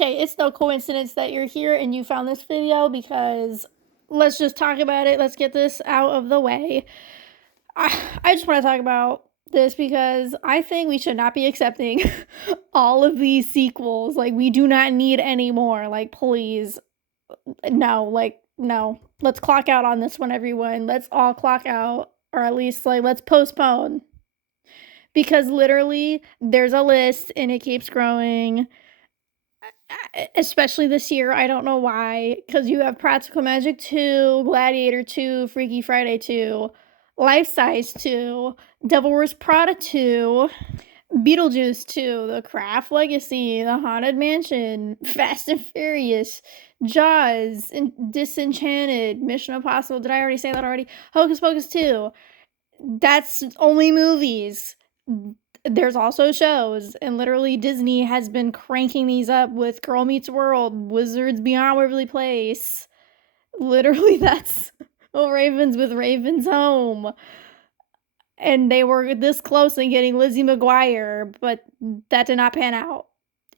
Okay, it's no coincidence that you're here and you found this video because let's just talk about it. Let's get this out of the way. I just want to talk about this because I think we should not be accepting all of these sequels. Like, we do not need any more. Like, please. No, no. Let's clock out on this one, everyone. Let's all clock out, or at least, let's postpone. Because literally, there's a list and it keeps growing. Especially this year, I don't know why, because you have Practical Magic 2, Gladiator 2, Freaky Friday 2, Life Size 2, Devil Wears Prada 2, Beetlejuice 2, The Craft Legacy, The Haunted Mansion, Fast and Furious, Jaws, Disenchanted, Mission Impossible. Did I already say that already? Hocus Pocus 2. That's only movies. There's also shows, and literally Disney has been cranking these up with Girl Meets World, Wizards Beyond Waverly Place. Literally, that's Ravens with Ravens Home. And they were this close in getting Lizzie McGuire, but that did not pan out.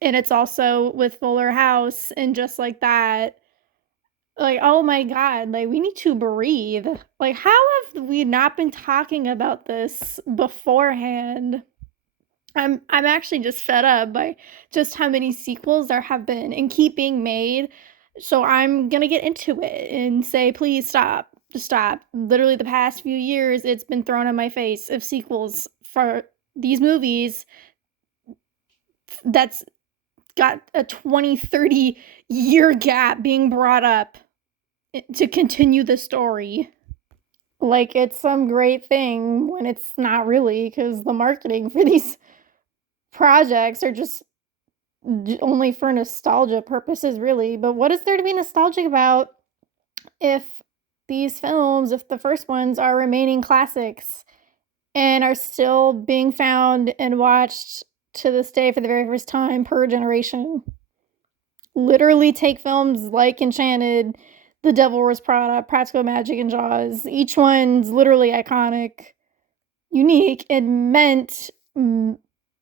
And it's also with Fuller House and Just Like That. Like, oh my god, like, we need to breathe. Like, how have we not been talking about this beforehand? I'm actually just fed up by just how many sequels there have been and keep being made. So I'm gonna get into it and say, please stop. Just stop. Literally the past few years, it's been thrown in my face of sequels for these movies that's got a 20, 30 year gap being brought up to continue the story. Like it's some great thing when it's not really, because the marketing for these projects are just only for nostalgia purposes, really. But what is there to be nostalgic about if these films, if the first ones are remaining classics and are still being found and watched to this day for the very first time per generation? Literally take films like Enchanted, The Devil Wears Prada, Practical Magic, and Jaws. Each one's literally iconic, unique, and meant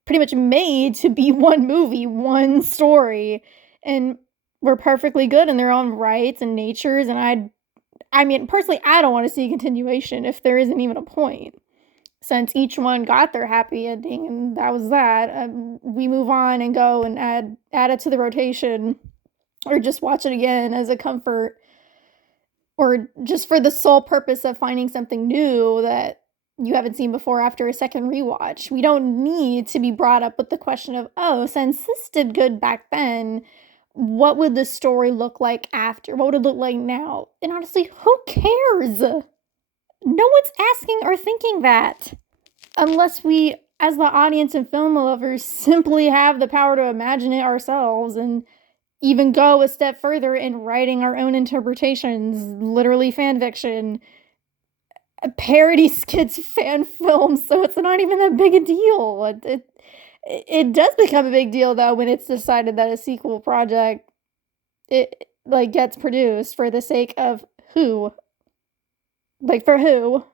pretty much made to be one movie, one story, and were perfectly good in their own rights and natures. And I mean, personally, I don't want to see a continuation if there isn't even a point, since each one got their happy ending, and that was that. We move on and go and add it to the rotation, or just watch it again as a comfort, or just for the sole purpose of finding something new that you haven't seen before after a second rewatch. We don't need to be brought up with the question of, oh, since this did good back then, what would the story look like after? What would it look like now? And honestly, who cares? No one's asking or thinking that. Unless we, as the audience and film lovers, simply have the power to imagine it ourselves and even go a step further in writing our own interpretations, literally fan fiction, parody skits, fan films, so it's not even that big a deal. It does become a big deal, though, when it's decided that a sequel project gets produced for the sake of who? Like, for who?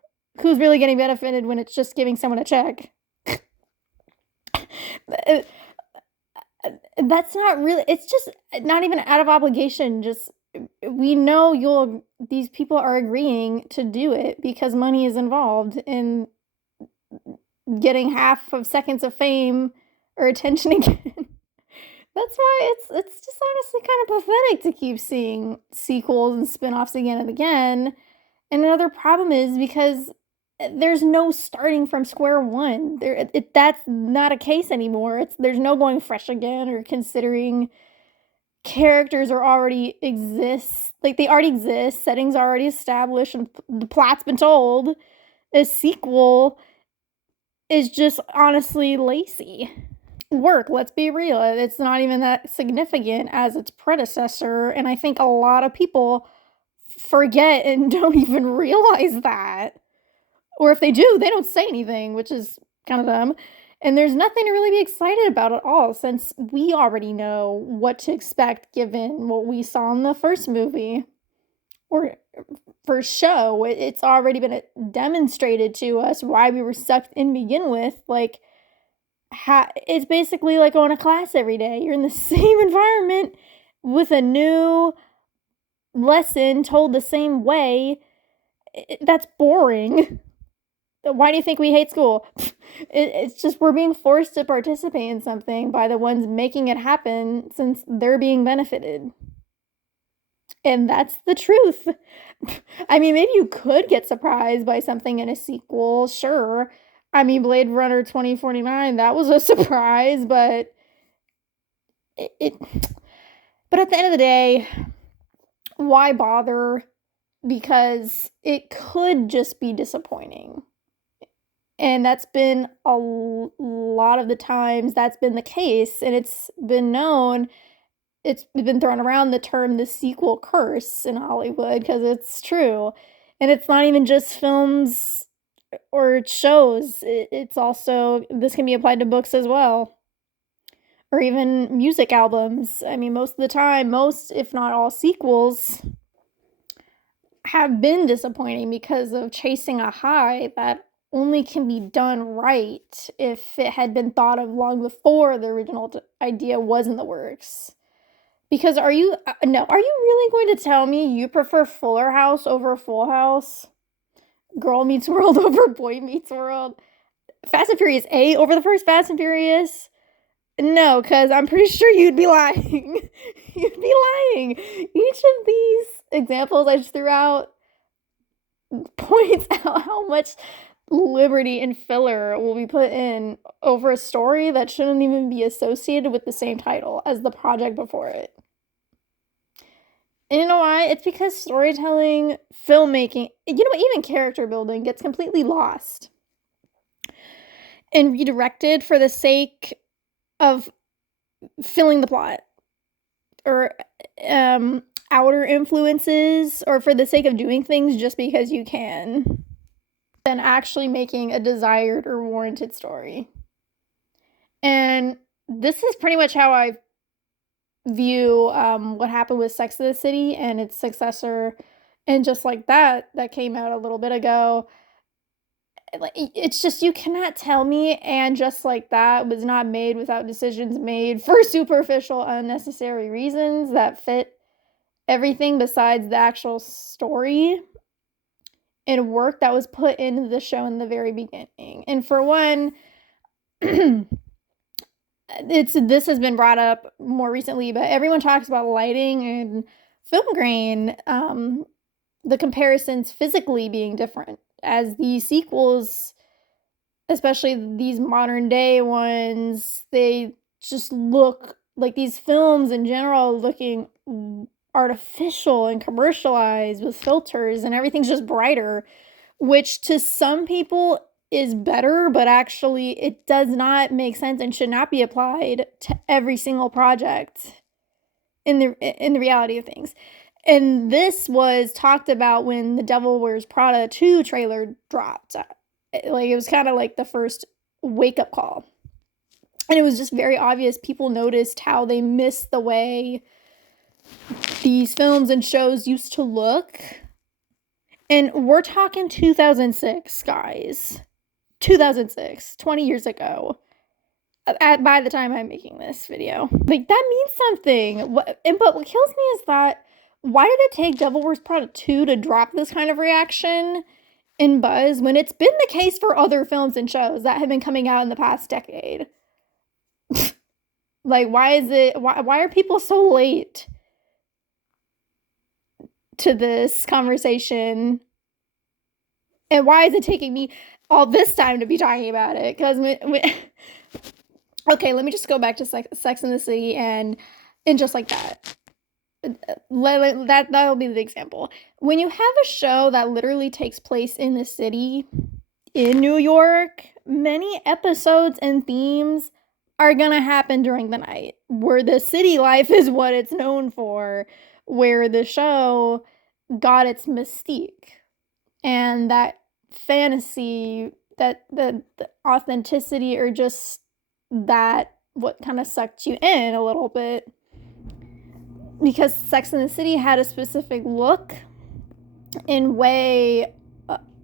Who's really getting benefited when it's just giving someone a check? That's not really, it's just not even out of obligation. Just, we know these people are agreeing to do it because money is involved in getting half of seconds of fame or attention again. That's why it's just honestly kind of pathetic to keep seeing sequels and spin-offs again and again. And another problem is because there's no starting from square one. That's not a case anymore. There's no going fresh again or considering characters already exist. Like, they already exist, settings are already established, and the plot's been told. A sequel is just honestly lazy work. Let's be real. It's not even that significant as its predecessor, and I think a lot of people forget and don't even realize that. Or if they do, they don't say anything, which is kind of dumb. And there's nothing to really be excited about at all, since we already know what to expect given what we saw in the first movie. Or for show, it's already been demonstrated to us why we were sucked in to begin with. Like, it's basically like going to class every day. You're in the same environment with a new lesson told the same way. That's boring. Why do you think we hate school? It's just we're being forced to participate in something by the ones making it happen since they're being benefited. And that's the truth. I mean, maybe you could get surprised by something in a sequel, sure. I mean, Blade Runner 2049, that was a surprise, but but at the end of the day, why bother? Because it could just be disappointing. And that's been a lot of the times that's been the case, and it's been known, it's been thrown around the term the sequel curse in Hollywood because it's true. And it's not even just films or shows, it's also, this can be applied to books as well, or even music albums. I mean, most of the time, most, if not all, sequels have been disappointing because of chasing a high that only can be done right if it had been thought of long before the original idea was in the works. Because are you really going to tell me you prefer Fuller House over Full House? Girl Meets World over Boy Meets World? Fast and Furious 8 over the first Fast and Furious? No, because I'm pretty sure you'd be lying. You'd be lying. Each of these examples I just threw out points out how much liberty and filler will be put in over a story that shouldn't even be associated with the same title as the project before it. And you know why? It's because storytelling, filmmaking, even character building gets completely lost and redirected for the sake of filling the plot, or outer influences, or for the sake of doing things just because you can, than actually making a desired or warranted story. And this is pretty much how I view what happened with Sex and the City and its successor, and Just Like That came out a little bit ago. It's just, you cannot tell me And Just Like That was not made without decisions made for superficial, unnecessary reasons that fit everything besides the actual story and work that was put into the show in the very beginning. And for one, this has been brought up more recently, but everyone talks about lighting and film grain, the comparisons physically being different, as the sequels, especially these modern day ones, they just look like, these films in general, looking artificial and commercialized with filters, and everything's just brighter, which to some people is better, but actually it does not make sense and should not be applied to every single project in the reality of things. And this was talked about when The Devil Wears Prada 2 trailer dropped. Like, it was kind of like the first wake-up call. And it was just very obvious. People noticed how they missed the way these films and shows used to look. And we're talking 2006, guys. 2006, 20 years ago. By the time I'm making this video. Like, that means something. But what kills me is that, why did it take Devil Wears Prada 2 to drop this kind of reaction in buzz when it's been the case for other films and shows that have been coming out in the past decade? Like, why are people so late to this conversation? And why is it taking me all this time to be talking about it? Because okay, let me just go back to Sex and the City and Just Like That. That'll be the example. When you have a show that literally takes place in the city, in New York, many episodes and themes are gonna happen during the night, where the city life is what it's known for, where the show got its mystique, and that fantasy, that the authenticity, or just that what kind of sucked you in a little bit. Because Sex and the City had a specific look and way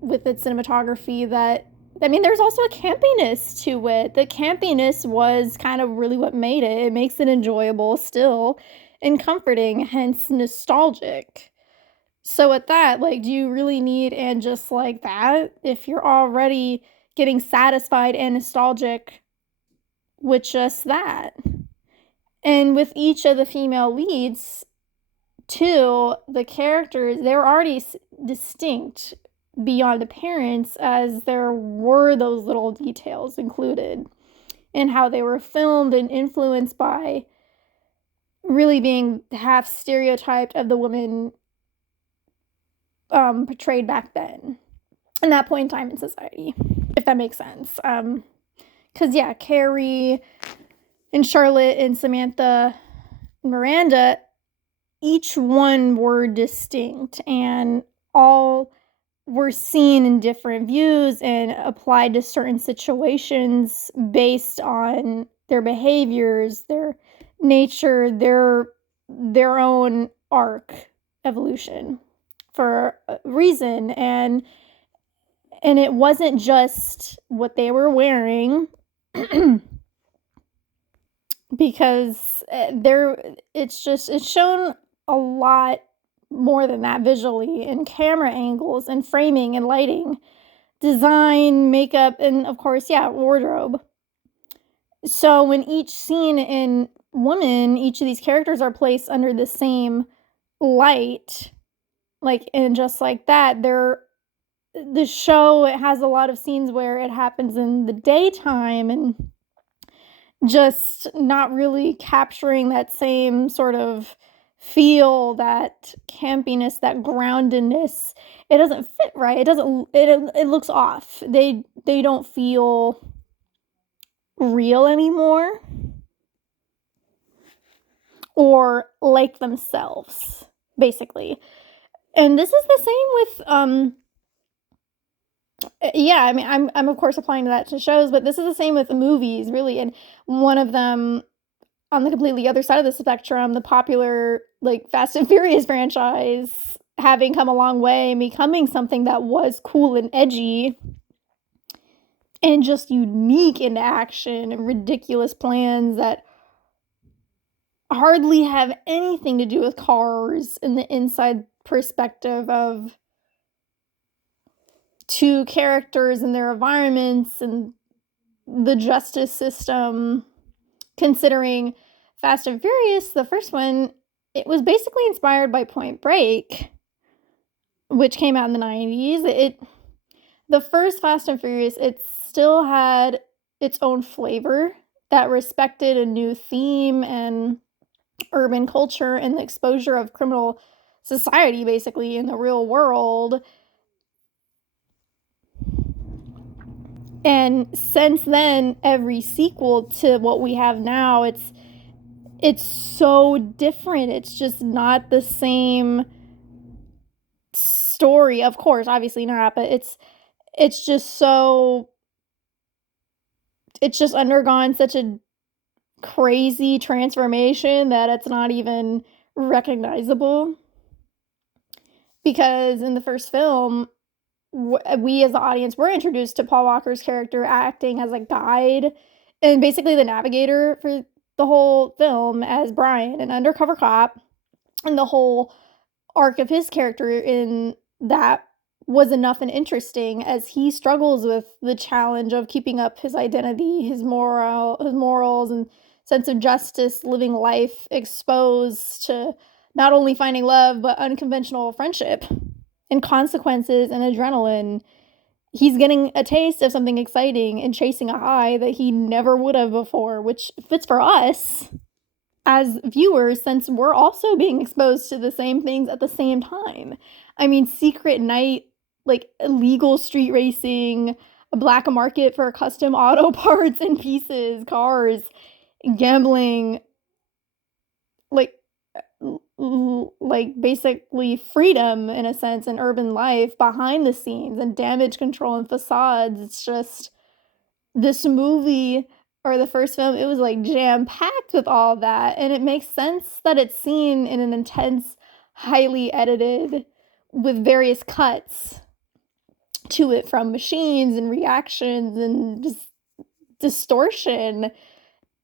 with its cinematography that I mean, there's also a campiness to it. The campiness was kind of really what made it. It makes it enjoyable still and comforting, hence nostalgic. So with that, like, do you really need and just like that if you're already getting satisfied and nostalgic with just that? And with each of the female leads, too, the characters, they were already distinct beyond appearance, as there were those little details included in how they were filmed and influenced by really being half stereotyped of the women portrayed back then, in that point in time in society, if that makes sense. Because, yeah, Carrie and Charlotte and Samantha and Miranda, each one were distinct and all were seen in different views and applied to certain situations based on their behaviors, their nature, their own arc evolution for a reason. And it wasn't just what they were wearing because it's shown a lot more than that visually, in camera angles and framing and lighting, design, makeup, and of course, yeah, wardrobe. So when each scene in Woman, each of these characters are placed under the same light, like, and just like that, the show, it has a lot of scenes where it happens in the daytime and just not really capturing that same sort of feel, that campiness, that groundedness. It doesn't fit right. It looks off. They don't feel real anymore or like themselves, basically. And this is the same with yeah, I mean, I'm of course applying that to shows, but this is the same with movies, really. And one of them, on the completely other side of the spectrum, the popular, like, Fast and Furious franchise, having come a long way and becoming something that was cool and edgy and just unique in action and ridiculous plans that hardly have anything to do with cars and the inside perspective of two characters and their environments and the justice system. Considering Fast and Furious, the first one, it was basically inspired by Point Break, which came out in the 90s. The first Fast and Furious, it still had its own flavor that respected a new theme and urban culture and the exposure of criminal society, basically, in the real world. And since then, every sequel to what we have now, it's so different. It's just not the same story. Of course, obviously not, but it's just so, it's just undergone such a crazy transformation that it's not even recognizable. Because in the first film, we as the audience were introduced to Paul Walker's character acting as a guide and basically the navigator for the whole film as Brian, an undercover cop, and the whole arc of his character in that was enough and interesting, as he struggles with the challenge of keeping up his identity, his morals, and sense of justice, living life exposed to not only finding love, but unconventional friendship and consequences and adrenaline. He's getting a taste of something exciting and chasing a high that he never would have before, which fits for us as viewers, since we're also being exposed to the same things at the same time. I mean, secret night, like illegal street racing, a black market for custom auto parts and pieces, cars, gambling, like basically freedom in a sense, and urban life behind the scenes, and damage control and facades. It's just, this movie, or the first film, it was like jam-packed with all that, and it makes sense that it's seen in an intense, highly edited, with various cuts to it from machines and reactions and just distortion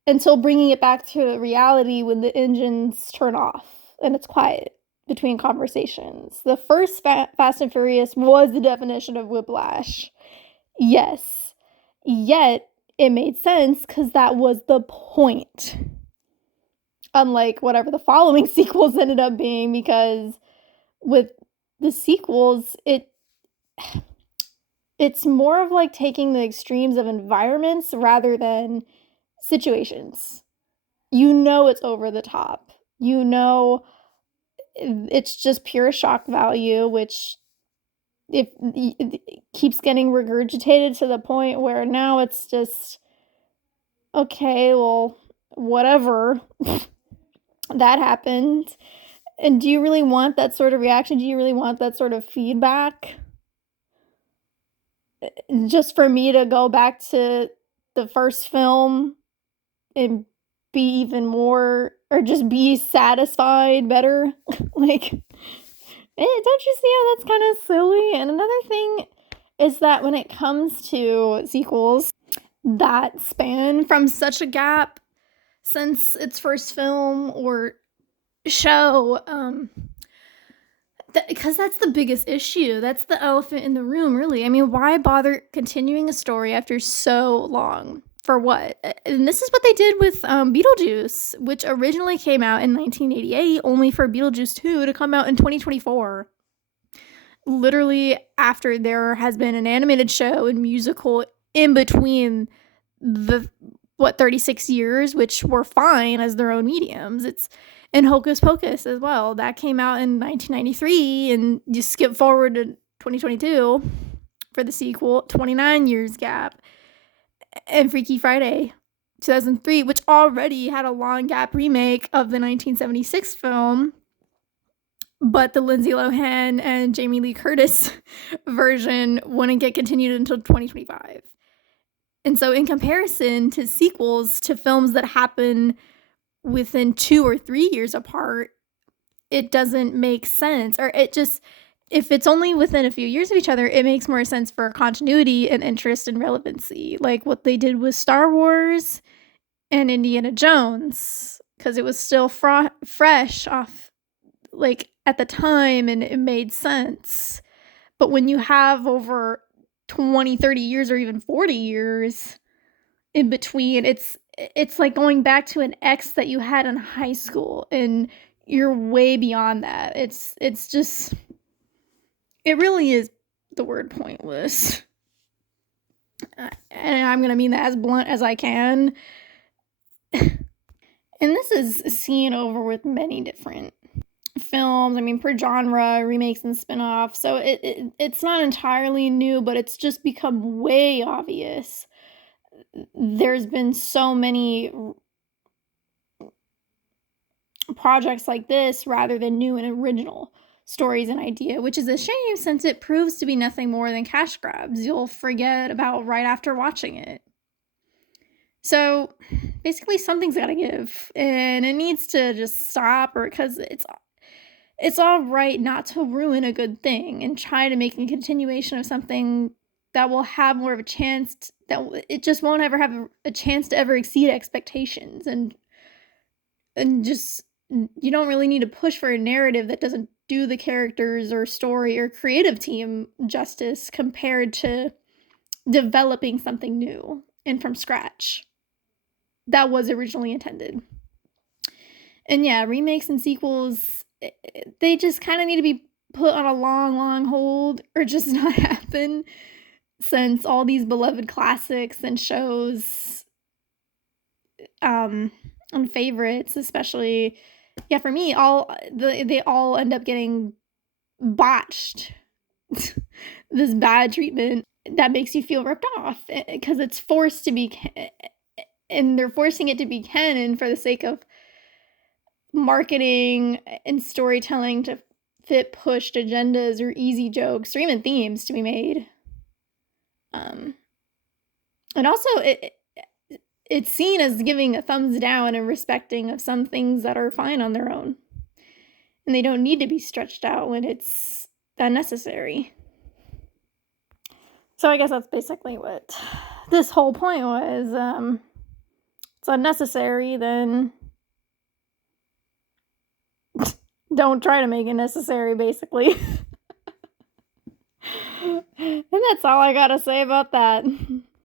until bringing it back to reality when the engines turn off and it's quiet between conversations. The first Fast and Furious was the definition of whiplash. Yes. Yet, it made sense because that was the point. Unlike whatever the following sequels ended up being, because with the sequels, it's more of like taking the extremes of environments rather than situations. You know it's over the top. You know it's just pure shock value, which if it keeps getting regurgitated to the point where now it's just, okay, well, whatever. That happened. And do you really want that sort of reaction? Do you really want that sort of feedback? Just for me to go back to the first film and be even more, or just be satisfied better? Like, don't you see how that's kind of silly? And another thing is that when it comes to sequels that span from such a gap since its first film or show, because that's the biggest issue. That's the elephant in the room, really. I mean, why bother continuing a story after so long? For what? And this is what they did with Beetlejuice, which originally came out in 1988, only for Beetlejuice 2 to come out in 2024. Literally after there has been an animated show and musical in between the 36 years, which were fine as their own mediums. And Hocus Pocus as well. That came out in 1993, and you skip forward to 2022 for the sequel, 29 years gap. And Freaky Friday, 2003, which already had a long gap remake of the 1976 film, but the Lindsay Lohan and Jamie Lee Curtis version wouldn't get continued until 2025. And so in comparison to sequels to films that happen within 2 or 3 years apart, it doesn't make sense. Or it just, if it's only within a few years of each other, it makes more sense for continuity and interest and relevancy, like what they did with Star Wars and Indiana Jones, because it was still fresh off, like, at the time, and it made sense. But when you have over 20, 30 years or even 40 years in between, it's like going back to an ex that you had in high school, and you're way beyond that. It's just, it really is the word pointless. And I'm going to mean that as blunt as I can. And this is seen over with many different films. I mean, per genre, remakes and spin-offs. So it's not entirely new, but it's just become way obvious. There's been so many projects like this rather than new and original stories and idea, which is a shame since it proves to be nothing more than cash grabs you'll forget about right after watching it. So basically something's got to give, and it needs to just stop, or because it's all right not to ruin a good thing and try to make a continuation of something that will have more of a chance that it just won't ever have a chance to ever exceed expectations, and just, you don't really need to push for a narrative that doesn't do the characters or story or creative team justice compared to developing something new and from scratch that was originally intended. And yeah, remakes and sequels, they just kind of need to be put on a long hold or just not happen, since all these beloved classics and shows and favorites, especially, yeah, for me, they all end up getting botched. This bad treatment that makes you feel ripped off because it's forced to be, and they're forcing it to be canon for the sake of marketing and storytelling to fit pushed agendas or easy jokes or even themes to be made. And also it's seen as giving a thumbs down and respecting of some things that are fine on their own, and they don't need to be stretched out when it's unnecessary. So I guess that's basically what this whole point was. It's unnecessary, then don't try to make it necessary, basically. And that's all I gotta say about that.